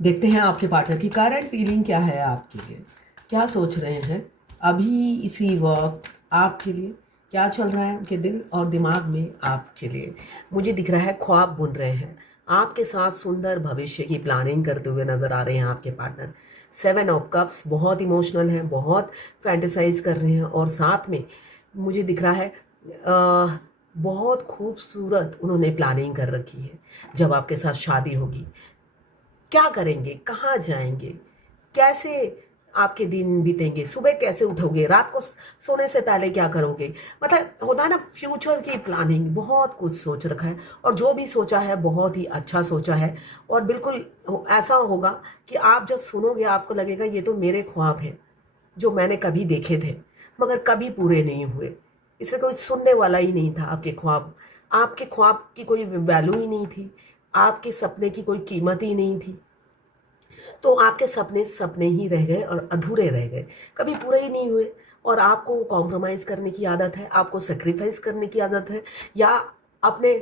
देखते हैं आपके पार्टनर की करंट फीलिंग क्या है आपके लिए, क्या सोच रहे हैं अभी इसी वक्त आपके लिए, क्या चल रहा है उनके दिल और दिमाग में आपके लिए। मुझे दिख रहा है ख्वाब बुन रहे हैं, आपके साथ सुंदर भविष्य की प्लानिंग करते हुए नजर आ रहे हैं आपके पार्टनर। 7 ऑफ कप्स, बहुत इमोशनल हैं, बहुत फैंटेसाइज कर रहे हैं और साथ में मुझे दिख रहा है बहुत खूबसूरत उन्होंने प्लानिंग कर रखी है। जब आपके साथ शादी होगी क्या करेंगे, कहाँ जाएंगे, कैसे आपके दिन बीतेंगे, सुबह कैसे उठोगे, रात को सोने से पहले क्या करोगे। मतलब होता है ना, फ्यूचर की प्लानिंग, बहुत कुछ सोच रखा है और जो भी सोचा है बहुत ही अच्छा सोचा है। और बिल्कुल ऐसा होगा कि आप जब सुनोगे आपको लगेगा ये तो मेरे ख्वाब हैं जो मैंने कभी देखे थे मगर कभी पूरे नहीं हुए। इसे कोई सुनने वाला ही नहीं था। आपके ख्वाब की कोई वैल्यू ही नहीं थी, आपके सपने की कोई कीमत ही नहीं थी। तो आपके सपने सपने ही रह गए और अधूरे रह गए, कभी पूरे ही नहीं हुए। और आपको कॉम्प्रोमाइज़ करने की आदत है, आपको सेक्रीफाइस करने की आदत है, या अपने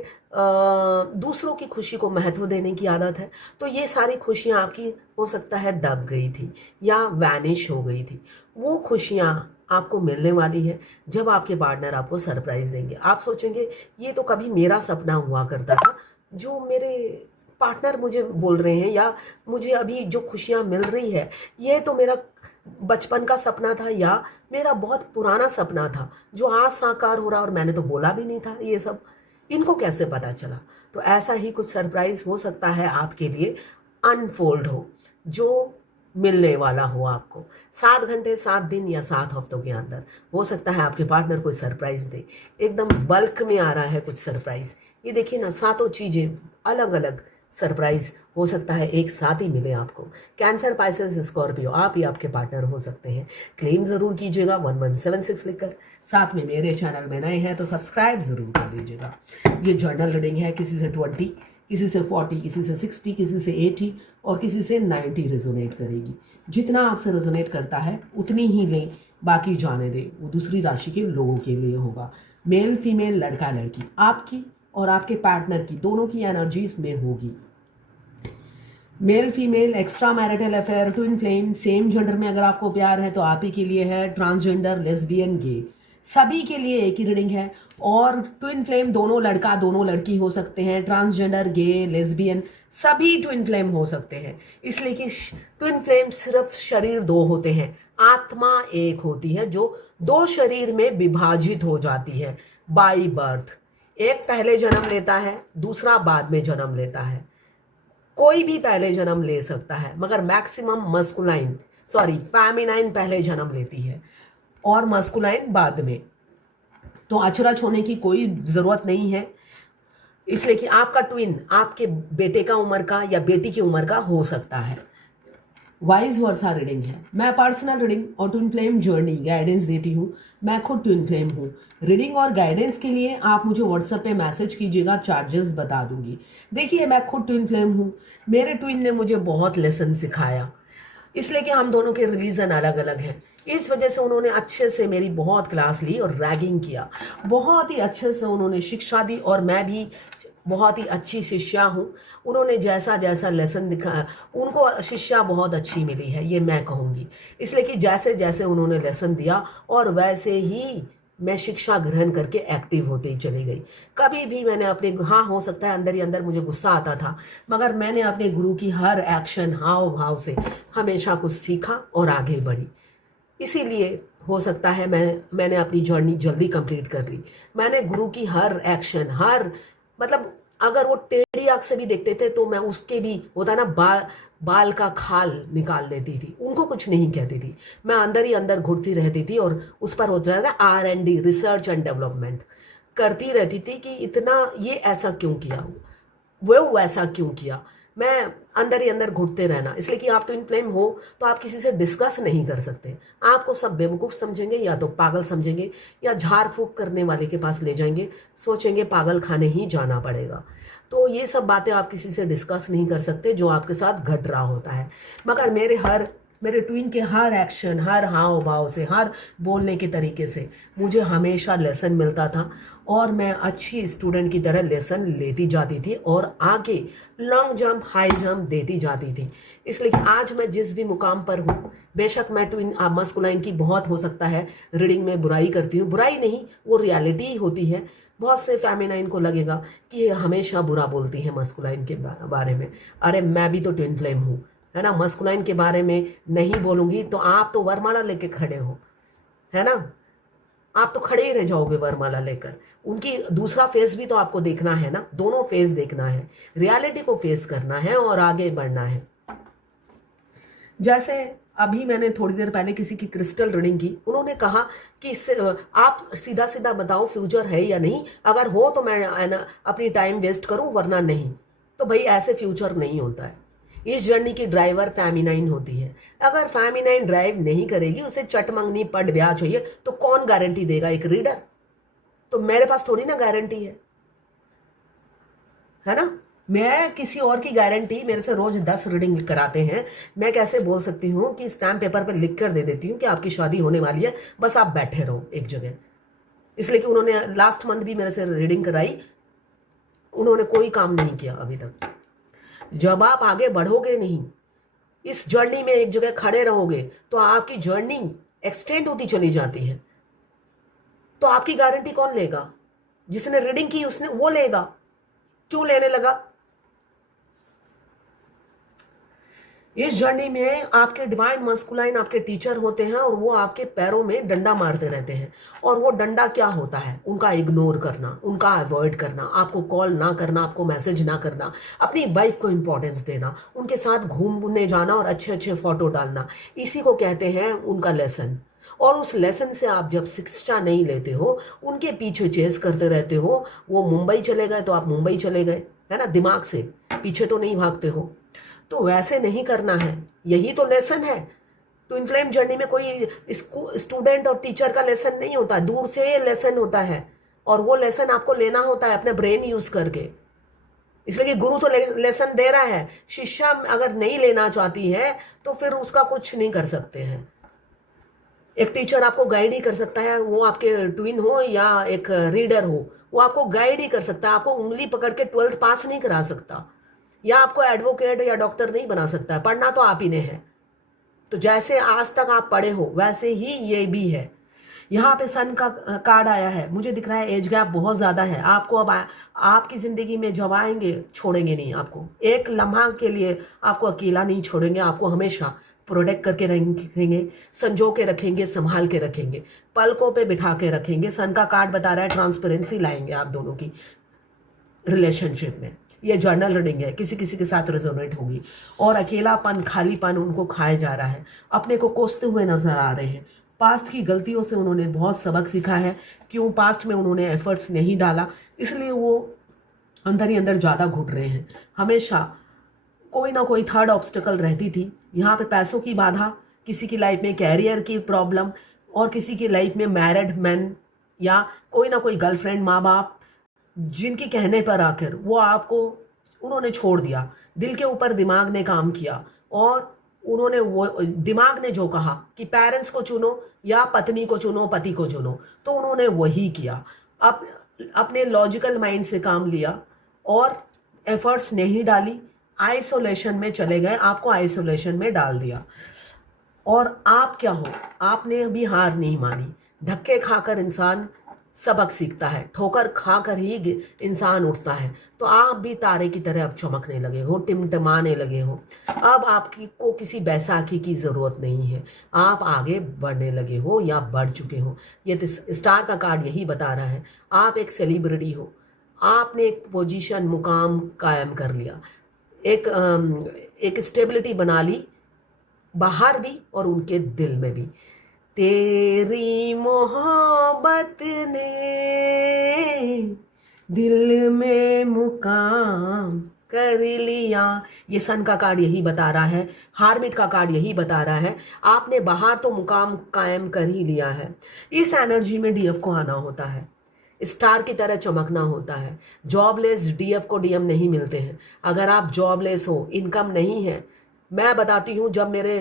दूसरों की खुशी को महत्व देने की आदत है। तो ये सारी खुशियाँ आपकी हो सकता है दब गई थी या वैनिश हो गई थी। वो खुशियाँ आपको मिलने वाली है जब आपके पार्टनर आपको सरप्राइज़ देंगे। आप सोचेंगे ये तो कभी मेरा सपना हुआ करता था, जो मेरे पार्टनर मुझे बोल रहे हैं, या मुझे अभी जो खुशियाँ मिल रही है ये तो मेरा बचपन का सपना था या मेरा बहुत पुराना सपना था जो आज साकार हो रहा, और मैंने तो बोला भी नहीं था ये सब, इनको कैसे पता चला। तो ऐसा ही कुछ सरप्राइज हो सकता है आपके लिए, अनफोल्ड हो, जो मिलने वाला हो आपको 7 घंटे 7 दिन या 7 हफ्तों के अंदर। हो सकता है आपके पार्टनर कोई सरप्राइज दे, एकदम बल्क में आ रहा है कुछ सरप्राइज। ये देखिए ना, सातों चीजें अलग अलग सरप्राइज हो सकता है एक साथ ही मिले आपको। कैंसर, पाइसेस, स्कॉर्पियो, आप ही आपके पार्टनर हो सकते हैं। क्लेम ज़रूर कीजिएगा 1176 लिखकर। साथ में मेरे चैनल में नए हैं तो सब्सक्राइब ज़रूर कर दीजिएगा। ये जर्नल रीडिंग है, किसी से 20, किसी से 40, किसी से 60, किसी से 80 और किसी से 90 रेजोनेट करेगी। जितना आपसे रेजोनेट करता है उतनी ही लें, बाकी जाने दें, वो दूसरी राशि के लोगों के लिए होगा। मेल फीमेल, लड़का लड़की, आपकी और आपके पार्टनर की दोनों की एनर्जीज में होगी। Male female, extra marital affair, twin flame, same gender में अगर आपको प्यार है तो आप ही के लिए है। ट्रांसजेंडर, लेस्बियन, गे, सभी के लिए एक ही रीडिंग है। और ट्विन फ्लेम दोनों लड़का दोनों लड़की हो सकते हैं, ट्रांसजेंडर, गे, लेस्बियन सभी ट्विन फ्लेम हो सकते हैं। इसलिए कि ट्विन फ्लेम सिर्फ शरीर दो होते हैं, आत्मा एक होती है जो दो शरीर में विभाजित हो जाती है बाई बर्थ। एक पहले जन्म लेता है, दूसरा बाद में जन्म लेता है। कोई भी पहले जन्म ले सकता है मगर मैक्सिमम मस्कुलाइन, सॉरी फेमिनाइन पहले जन्म लेती है और मस्कुलाइन बाद में। तो अचरज होने की कोई ज़रूरत नहीं है, इसलिए कि आपका ट्विन आपके बेटे का उम्र का या बेटी की उम्र का हो सकता है। वाइज वर्सा रीडिंग है। मैं पर्सनल रीडिंग और ट्विन फ्लेम जर्नी गाइडेंस देती हूँ। मैं खुद ट्विन फ्लेम हूँ। रीडिंग और गाइडेंस के लिए आप मुझे व्हाट्सएप पे मैसेज कीजिएगा, चार्जेस बता दूंगी। देखिए, मैं खुद ट्विन फ्लेम हूँ, मेरे ट्विन ने मुझे बहुत लेसन सिखाया, इसलिए कि हम दोनों के रिलीजन अलग अलग हैं। इस वजह से उन्होंने अच्छे से मेरी बहुत क्लास ली और रैगिंग किया, बहुत ही अच्छे से उन्होंने शिक्षा दी और मैं भी बहुत ही अच्छी शिष्या हूँ। उन्होंने जैसा जैसा लेसन दिखाया उनको शिक्षा बहुत अच्छी मिली है, ये मैं कहूँगी। इसलिए कि जैसे जैसे उन्होंने लेसन दिया और वैसे ही मैं शिक्षा ग्रहण करके एक्टिव होती ही चली गई। कभी भी मैंने अपने, हाँ हो सकता है अंदर ही अंदर मुझे गुस्सा आता था, मगर मैंने अपने गुरु की हर एक्शन हाव भाव से हमेशा कुछ सीखा और आगे बढ़ी। इसीलिए हो सकता है मैंने अपनी जर्नी जल्दी कंप्लीट कर ली। मैंने गुरु की हर एक्शन, हर मतलब अगर वो टेढ़ी आंख से भी देखते थे तो मैं उसके भी होता ना बाल का खाल निकाल लेती थी, उनको कुछ नहीं कहती थी। मैं अंदर ही अंदर घुटती रहती थी और उस पर होता है ना R&D, रिसर्च एंड डेवलपमेंट करती रहती थी कि इतना ये ऐसा क्यों किया, वो वैसा क्यों किया। मैं अंदर ही अंदर घुटते रहना, इसलिए कि आप ट्विन फ्लेम हो तो आप किसी से डिस्कस नहीं कर सकते। आपको सब बेवकूफ़ समझेंगे या तो पागल समझेंगे या झाड़ फूक करने वाले के पास ले जाएंगे, सोचेंगे पागल खाने ही जाना पड़ेगा। तो ये सब बातें आप किसी से डिस्कस नहीं कर सकते जो आपके साथ घट रहा होता है। मगर मेरे हर मेरे ट्विन के हर एक्शन, हर हाव भाव से, हर बोलने के तरीके से मुझे हमेशा लेसन मिलता था और मैं अच्छी स्टूडेंट की तरह लेसन लेती जाती थी और आगे लॉन्ग जंप, हाई जंप देती जाती थी। इसलिए कि आज मैं जिस भी मुकाम पर हूँ, बेशक मैं ट्विन मस्कुलाइन की बहुत हो सकता है रीडिंग में बुराई करती हूँ, बुराई नहीं, वो रियलिटी होती है। बहुत से फेमिनाइन को लगेगा कि ये हमेशा बुरा बोलती है मस्कुलाइन के बारे में। अरे मैं भी तो ट्विन फ्लेम हूँ, है ना। मस्कुलाइन के बारे में नहीं बोलूंगी तो आप तो वरमाला लेके खड़े हो, है ना। आप तो खड़े ही रह जाओगे वरमाला लेकर। उनकी दूसरा फेस भी तो आपको देखना है ना, दोनों फेस देखना है, रियलिटी को फेस करना है और आगे बढ़ना है। जैसे अभी मैंने थोड़ी देर पहले किसी की क्रिस्टल रीडिंग की, उन्होंने कहा कि आप सीधा सीधा बताओ फ्यूचर है या नहीं, अगर हो तो मैं अपनी टाइम वेस्ट करूं वरना नहीं। तो भाई ऐसे फ्यूचर नहीं होता है। इस जर्नी की ड्राइवर फेमिनाइन होती है। अगर फेमिनाइन ड्राइव नहीं करेगी, उसे चटमंगनी पट ब्याह चाहिए, तो कौन गारंटी देगा? एक रीडर। तो मेरे पास थोड़ी ना गारंटी है ना। मैं किसी और की गारंटी, मेरे से रोज 10 रीडिंग कराते हैं, मैं कैसे बोल सकती हूँ कि स्टैम्प पेपर पे लिख कर दे देती हूँ कि आपकी शादी होने वाली है, बस आप बैठे रहो एक जगह। इसलिए कि उन्होंने लास्ट मंथ भी मेरे से रीडिंग कराई, उन्होंने कोई काम नहीं किया अभी तक। जब आप आगे बढ़ोगे नहीं, इस जर्नी में एक जगह खड़े रहोगे, तो आपकी जर्नी एक्सटेंड होती चली जाती है। तो आपकी गारंटी कौन लेगा? जिसने रीडिंग की उसने वो लेगा। क्यों लेने लगा? इस जर्नी में आपके डिवाइन मस्कुलाइन आपके टीचर होते हैं और वो आपके पैरों में डंडा मारते रहते हैं। और वो डंडा क्या होता है? उनका इग्नोर करना, उनका अवॉइड करना, आपको कॉल ना करना, आपको मैसेज ना करना, अपनी वाइफ को इंपॉर्टेंस देना, उनके साथ घूमने जाना और अच्छे अच्छे फोटो डालना। इसी को कहते हैं उनका लेसन। और उस लेसन से आप जब शिक्षा नहीं लेते हो, उनके पीछे चेस करते रहते हो। वो मुंबई चले गए तो आप मुंबई चले गए, है ना, दिमाग से पीछे तो नहीं भागते हो। तो वैसे नहीं करना है, यही तो लेसन है। ट्विन फ्लेम जर्नी में कोई स्टूडेंट और टीचर का लेसन नहीं होता, दूर से लेसन होता है। और वो लेसन आपको लेना होता है अपने ब्रेन यूज करके। इसलिए कि गुरु तो लेसन दे रहा है, शिष्या अगर नहीं लेना चाहती है तो फिर उसका कुछ नहीं कर सकते हैं। एक टीचर आपको गाइड ही कर सकता है, वो आपके ट्विन हो या एक रीडर हो, वो आपको गाइड ही कर सकता है। आपको उंगली पकड़ के 12th पास नहीं करा सकता, या आपको एडवोकेट या डॉक्टर नहीं बना सकता। पढ़ना तो आप ही ने है। तो जैसे आज तक आप पढ़े हो वैसे ही ये भी है। यहाँ पे सन का कार्ड आया है, मुझे दिख रहा है एज गैप बहुत ज़्यादा है। आपको अब आपकी ज़िंदगी में जब आएंगे, छोड़ेंगे नहीं आपको, एक लम्हा के लिए आपको अकेला नहीं छोड़ेंगे। आपको हमेशा प्रोटेक्ट करके रखेंगे, संजो के रखेंगे, संभाल के रखेंगे, पलकों पे बिठा के रखेंगे। सन का कार्ड बता रहा है ट्रांसपेरेंसी लाएंगे आप दोनों की रिलेशनशिप में। ये जर्नल रीडिंग है, किसी किसी के साथ रेजोनेट होगी। और अकेलापन, खालीपन उनको खाया जा रहा है, अपने को कोसते हुए नजर आ रहे हैं। पास्ट की गलतियों से उन्होंने बहुत सबक सीखा है। क्यों? पास्ट में उन्होंने एफर्ट्स नहीं डाला, इसलिए वो अंदर ही अंदर ज़्यादा घुट रहे हैं। हमेशा कोई ना कोई थर्ड ऑब्स्टिकल रहती थी। यहाँ पे पैसों की बाधा, किसी की लाइफ में कैरियर की प्रॉब्लम, और किसी की लाइफ में मैरिड मैन या कोई ना कोई गर्लफ्रेंड, माँ बाप, जिनके कहने पर आकर वो आपको उन्होंने छोड़ दिया। दिल के ऊपर दिमाग ने काम किया और उन्होंने वो दिमाग ने जो कहा कि पेरेंट्स को चुनो या पत्नी को चुनो, पति को चुनो, तो उन्होंने वही किया। अपने लॉजिकल माइंड से काम लिया और एफर्ट्स नहीं डाली, आइसोलेशन में चले गए, आपको आइसोलेशन में डाल दिया। और आप क्या हो? आपने अभी हार नहीं मानी। धक्के खाकर इंसान सबक सीखता है, ठोकर खाकर ही इंसान उठता है। तो आप भी तारे की तरह अब चमकने लगे हो, टिमटिमाने लगे हो। अब आपकी को किसी बैसाखी की ज़रूरत नहीं है, आप आगे बढ़ने लगे हो या बढ़ चुके हो। ये स्टार का कार्ड यही बता रहा है। आप एक सेलिब्रिटी हो, आपने एक पोजीशन, मुकाम कायम कर लिया, एक स्टेबिलिटी बना ली, बाहर भी और उनके दिल में भी। तेरी मोहब्बत ने दिल में मुकाम कर लिया। ये सन का कार्ड यही बता रहा है, हार्मिट का कार्ड यही बता रहा है। आपने बाहर तो मुकाम कायम कर ही लिया है। इस एनर्जी में डीएफ को आना होता है, स्टार की तरह चमकना होता है। जॉबलेस डीएफ को डीएम नहीं मिलते हैं। अगर आप जॉबलेस हो, इनकम नहीं है, मैं बताती हूँ, जब मेरे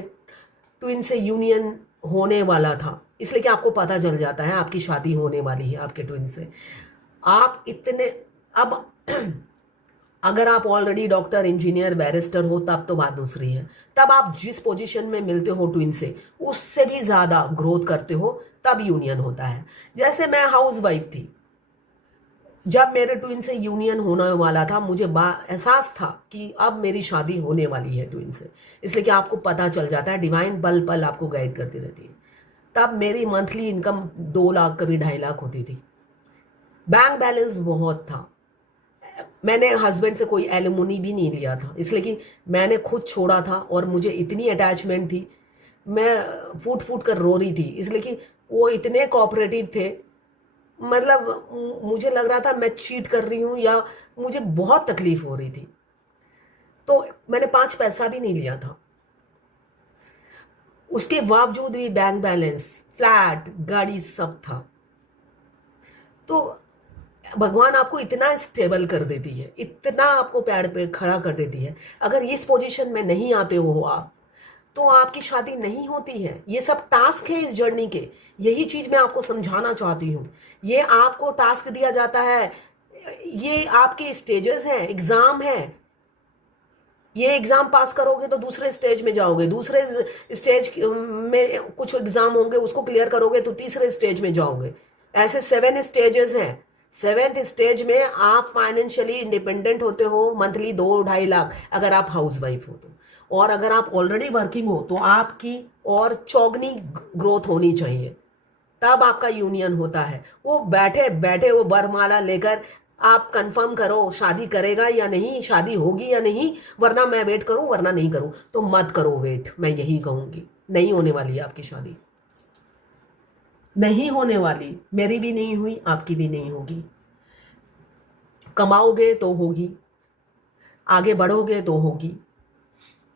ट्विन से यूनियन होने वाला था, इसलिए कि आपको पता चल जाता है आपकी शादी होने वाली है आपके ट्विन से। आप इतने अब अगर आप ऑलरेडी डॉक्टर, इंजीनियर, बैरिस्टर हो तब तो बात दूसरी है। तब आप जिस पोजीशन में मिलते हो ट्विन से उससे भी ज़्यादा ग्रोथ करते हो, तब यूनियन होता है। जैसे मैं हाउस वाइफ थी, जब मेरे ट्विन से यूनियन होने वाला था, मुझे एहसास था कि अब मेरी शादी होने वाली है ट्विन से, इसलिए कि आपको पता चल जाता है, डिवाइन पल पल आपको गाइड करती रहती है। तब मेरी मंथली इनकम 2 लाख कभी 2.5 लाख होती थी, बैंक बैलेंस बहुत था। मैंने हस्बैंड से कोई एलिमोनी भी नहीं लिया था, इसलिए कि मैंने खुद छोड़ा था और मुझे इतनी अटैचमेंट थी, मैं फूट फूट कर रो रही थी, इसलिए कि वो इतने कोऑपरेटिव थे। मतलब मुझे लग रहा था मैं चीट कर रही हूँ या मुझे बहुत तकलीफ हो रही थी, तो मैंने 5 पैसा भी नहीं लिया था। उसके बावजूद भी बैंक बैलेंस, फ्लैट, गाड़ी सब था। तो भगवान आपको इतना स्टेबल कर देती है, इतना आपको पैर पे खड़ा कर देती है। अगर इस पोजीशन में नहीं आते हो आप, तो आपकी शादी नहीं होती है। ये सब टास्क है इस जर्नी के, यही चीज मैं आपको समझाना चाहती हूँ। ये आपको टास्क दिया जाता है, ये आपके स्टेजेस हैं, एग्जाम है। ये एग्जाम पास करोगे तो दूसरे स्टेज में जाओगे, दूसरे स्टेज में कुछ एग्जाम होंगे, उसको क्लियर करोगे तो तीसरे स्टेज में जाओगे। ऐसे 7 स्टेजेस हैं। 7th स्टेज में आप फाइनेंशियली इंडिपेंडेंट होते हो, मंथली 2-2.5 लाख अगर आप हाउस वाइफ हो तो। और अगर आप ऑलरेडी वर्किंग हो तो आपकी और चौगनी ग्रोथ होनी चाहिए, तब आपका यूनियन होता है। वो बैठे बैठे वो वरमाला लेकर आप कंफर्म करो शादी करेगा या नहीं, शादी होगी या नहीं, वरना मैं वेट करूं वरना नहीं करूं। तो मत करो वेट, मैं यही कहूंगी। नहीं होने वाली है आपकी शादी, नहीं होने वाली। मेरी भी नहीं हुई, आपकी भी नहीं होगी। कमाओगे तो होगी, आगे बढ़ोगे तो होगी।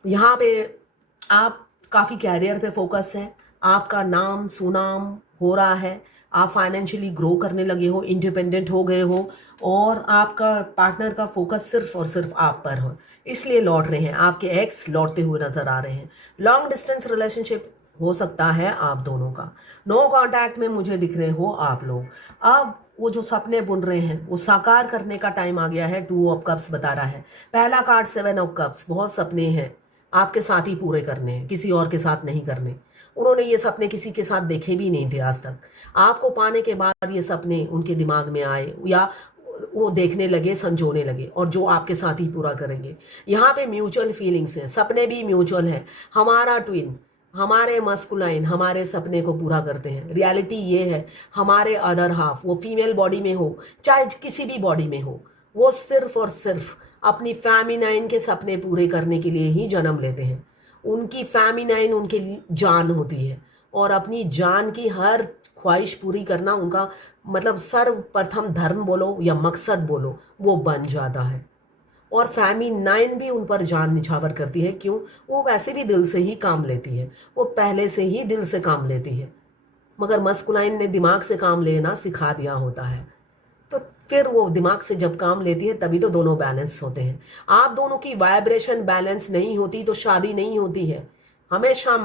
यहाँ पे आप काफ़ी कैरियर पे फोकस है, आपका नाम सुनाम हो रहा है, आप फाइनेंशियली ग्रो करने लगे हो, इंडिपेंडेंट हो गए हो, और आपका पार्टनर का फोकस सिर्फ और सिर्फ आप पर हो, इसलिए लौट रहे हैं। आपके एक्स लौटते हुए नजर आ रहे हैं। लॉन्ग डिस्टेंस रिलेशनशिप हो सकता है आप दोनों का। नो कांटेक्ट में मुझे दिख रहे हो आप लोग। अब वो जो सपने बुन रहे हैं वो साकार करने का टाइम आ गया है। 2 ऑफ कप्स बता रहा है। पहला कार्ड 7 ऑफ कप्स। बहुत सपने हैं आपके साथ ही पूरे करने हैं, किसी और के साथ नहीं करने। उन्होंने ये सपने किसी के साथ देखे भी नहीं थे आज तक। आपको पाने के बाद ये सपने उनके दिमाग में आए या वो देखने लगे, संजोने लगे, और जो आपके साथ ही पूरा करेंगे। यहाँ पे म्यूचुअल फीलिंग्स हैं, सपने भी म्यूचुअल हैं। हमारा ट्विन, हमारे मस्कुलाइन हमारे सपने को पूरा करते हैं। रियलिटी ये है, हमारे अदर हाफ, वो फीमेल बॉडी में हो चाहे किसी भी बॉडी में हो, वो सिर्फ और सिर्फ अपनी फेमिनाइन के सपने पूरे करने के लिए ही जन्म लेते हैं। उनकी फेमिनाइन उनकी जान होती है, और अपनी जान की हर ख्वाहिश पूरी करना उनका मतलब सर्वप्रथम धर्म बोलो या मकसद बोलो, वो बन जाता है। और फेमिनाइन भी उन पर जान निछावर करती है। क्यों? वो वैसे भी दिल से ही काम लेती है, वो पहले से ही दिल से काम लेती है, मगर मस्कुलाइन ने दिमाग से काम लेना सिखा दिया होता है। तो फिर वो दिमाग से जब काम लेती है तभी तो दोनों बैलेंस होते हैं। आप दोनों की वाइब्रेशन बैलेंस नहीं होती तो शादी नहीं होती है। हमेशा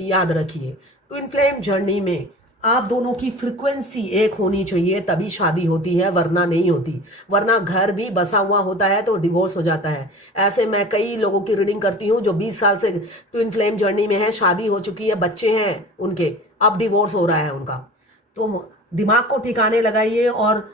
याद रखिए, ट्विन फ्लेम जर्नी में आप दोनों की फ्रिक्वेंसी एक होनी चाहिए, तभी शादी होती है, वरना नहीं होती। वरना घर भी बसा हुआ होता है तो डिवोर्स हो जाता है। ऐसे मैं कई लोगों की रीडिंग करती हूँ जो 20 साल से ट्विन फ्लेम जर्नी में है, शादी हो चुकी है, बच्चे हैं उनके, अब डिवोर्स हो रहा है उनका। तो दिमाग को ठिकाने लगाइए और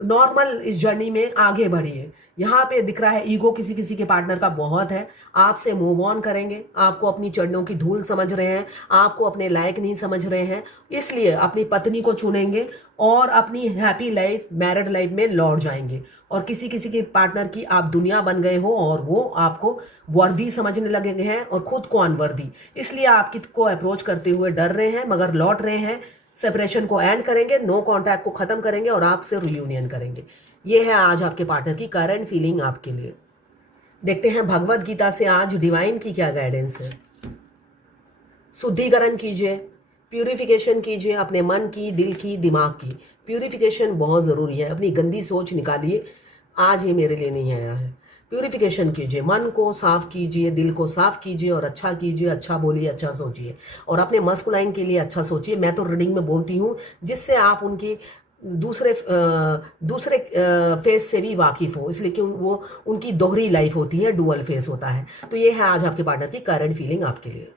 नॉर्मल इस जर्नी में आगे बढ़िए। यहाँ पे दिख रहा है ईगो किसी किसी के पार्टनर का बहुत है, आपसे मूव ऑन करेंगे। आपको अपनी चरणों की धूल समझ रहे हैं, आपको अपने लायक नहीं समझ रहे हैं, इसलिए अपनी पत्नी को चुनेंगे और अपनी हैप्पी लाइफ, मैरिड लाइफ में लौट जाएंगे। और किसी किसी के पार्टनर की आप दुनिया बन गए हो और वो आपको वर्दी समझने लगे हैं और खुद को अनवर्दी, इसलिए आप किसको अप्रोच करते हुए डर रहे हैं, मगर लौट रहे हैं। सेपरेशन को एंड करेंगे, नो कांटेक्ट को खत्म करेंगे और आपसे रियूनियन करेंगे। ये है आज आपके पार्टनर की करंट फीलिंग आपके लिए। देखते हैं भगवत गीता से आज डिवाइन की क्या गाइडेंस है। शुद्धिकरण कीजिए, प्यूरिफिकेशन कीजिए अपने मन की, दिल की, दिमाग की। प्यूरिफिकेशन बहुत ज़रूरी है। अपनी गंदी सोच निकालिए, आज ये मेरे लिए नहीं आया है। प्यूरिफिकेशन कीजिए, मन को साफ कीजिए, दिल को साफ कीजिए और अच्छा कीजिए, अच्छा बोलिए, अच्छा सोचिए और अपने मस्कुलाइन के लिए अच्छा सोचिए। मैं तो रीडिंग में बोलती हूँ जिससे आप उनकी दूसरे फेस से भी वाकिफ हो, इसलिए कि वो उनकी दोहरी लाइफ होती है, डुअल फेस होता है। तो ये है आज आपके पार्टनर की करंट फीलिंग आपके लिए।